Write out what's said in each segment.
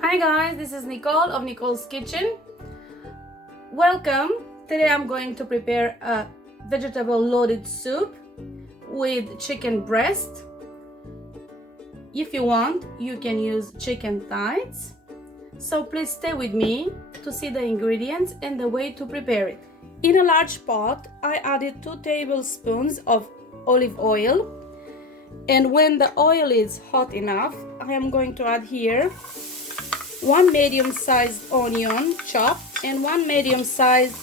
Hi guys, this is Nicole of Nicole's Kitchen. Welcome. Today I'm going to prepare a vegetable loaded soup with chicken breast. If you want, you can use chicken thighs. So please stay with me to see the ingredients and the way to prepare it. In a large pot, I added 2 tablespoons of olive oil. And when the oil is hot enough, I am going to add here 1 medium-sized onion chopped and 1 medium-sized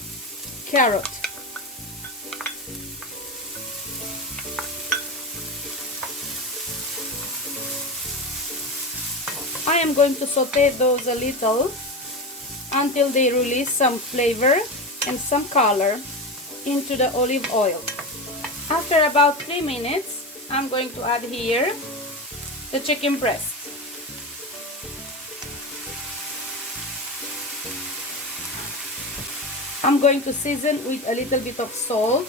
carrot. I am going to saute those a little until they release some flavor and some color into the olive oil. After about 3 minutes, I'm going to add here the chicken breast. I'm going to season with a little bit of salt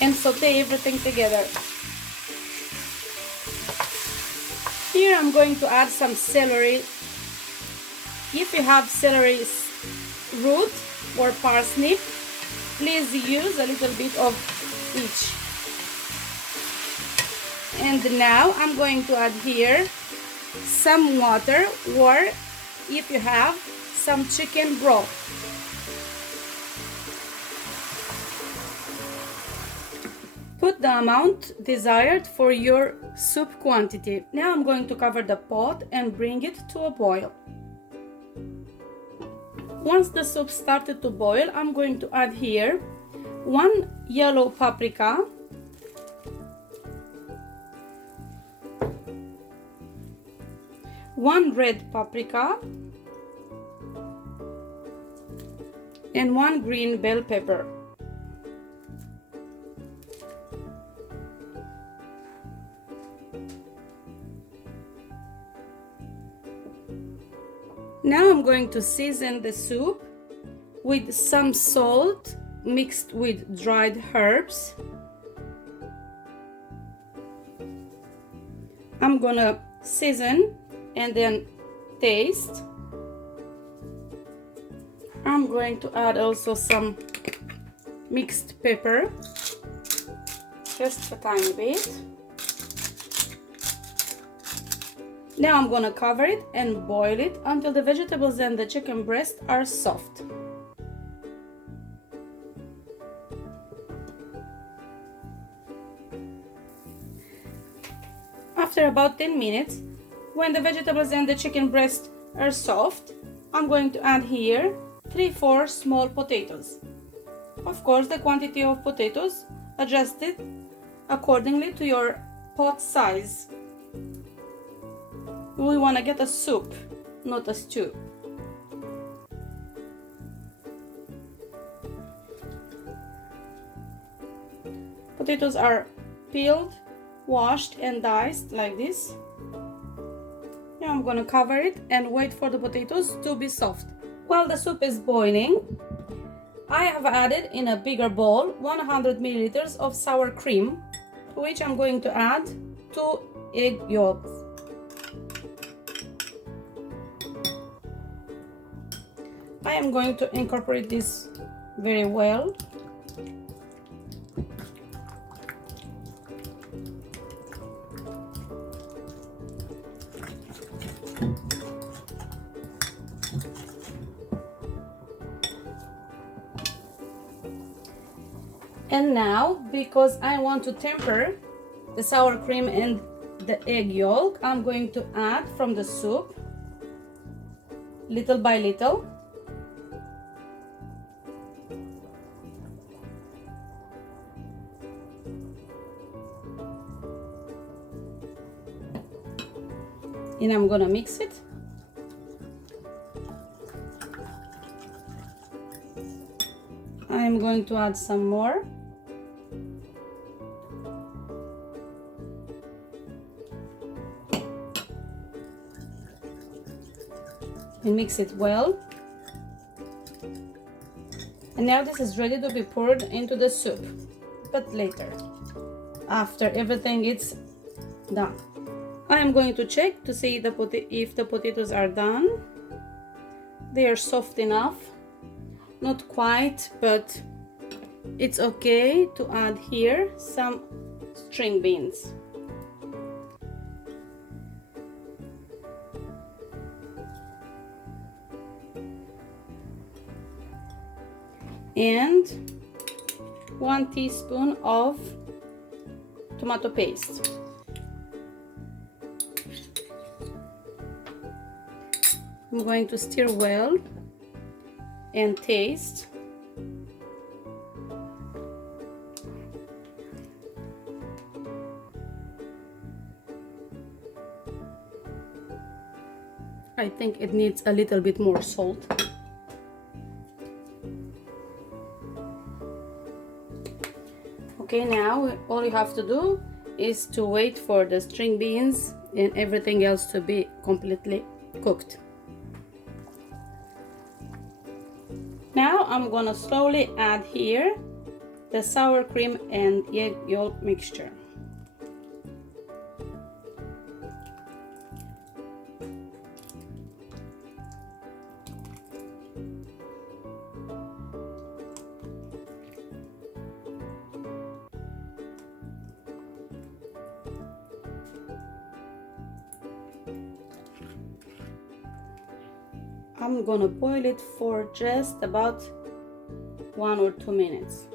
and saute everything together. Here I'm going to add some celery. If you have celery root or parsnip, please use a little bit of each. And now I'm going to add here some water, or if you have some chicken broth. Put the amount desired for your soup quantity. Now I'm going to cover the pot and bring it to a boil. Once the soup started to boil, I'm going to add here 1 yellow paprika, 1 red paprika, and 1 green bell pepper. Now I'm going to season the soup with some salt mixed with dried herbs. I'm gonna season and then taste. I'm going to add also some mixed pepper, just a tiny bit. Now I'm gonna cover it and boil it until the vegetables and the chicken breast are soft. After about 10 minutes, when the vegetables and the chicken breast are soft, I'm going to add here 3-4 small potatoes. Of course, the quantity of potatoes adjusted accordingly to your pot size. We want to get a soup, not a stew. Potatoes are peeled, washed and diced like this. Now I'm going to cover it and wait for the potatoes to be soft. While the soup is boiling, I have added in a bigger bowl 100 milliliters of sour cream, to which I'm going to add 2 egg yolks. I am going to incorporate this very well. And now, because I want to temper the sour cream and the egg yolk, I'm going to add from the soup, little by little. And I'm gonna mix it. I'm going to add some more. And mix it well. And now this is ready to be poured into the soup, but later, after everything is done. I am going to check to see if the potatoes are done. They are soft enough, not quite, but it's okay to add here some string beans. And 1 teaspoon of tomato paste. I'm going to stir well and taste. I think it needs a little bit more salt. Okay, now all you have to do is to wait for the string beans and everything else to be completely cooked. Now I'm gonna slowly add here the sour cream and egg yolk mixture. I'm gonna boil it for just about 1 or 2 minutes.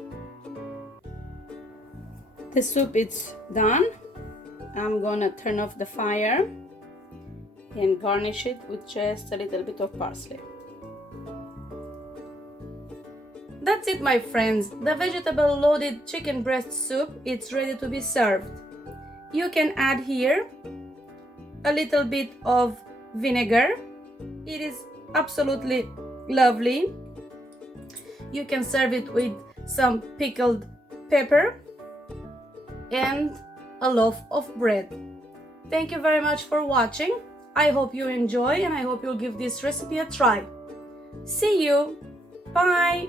The soup is done. I'm gonna turn off the fire and garnish it with just a little bit of parsley. That's it, my friends. The vegetable loaded chicken breast soup is ready to be served. You can add here a little bit of vinegar. It is absolutely lovely. You can serve it with some pickled pepper and a loaf of bread. Thank you very much for watching. I hope you enjoy and I hope you'll give this recipe a try. See you. Bye.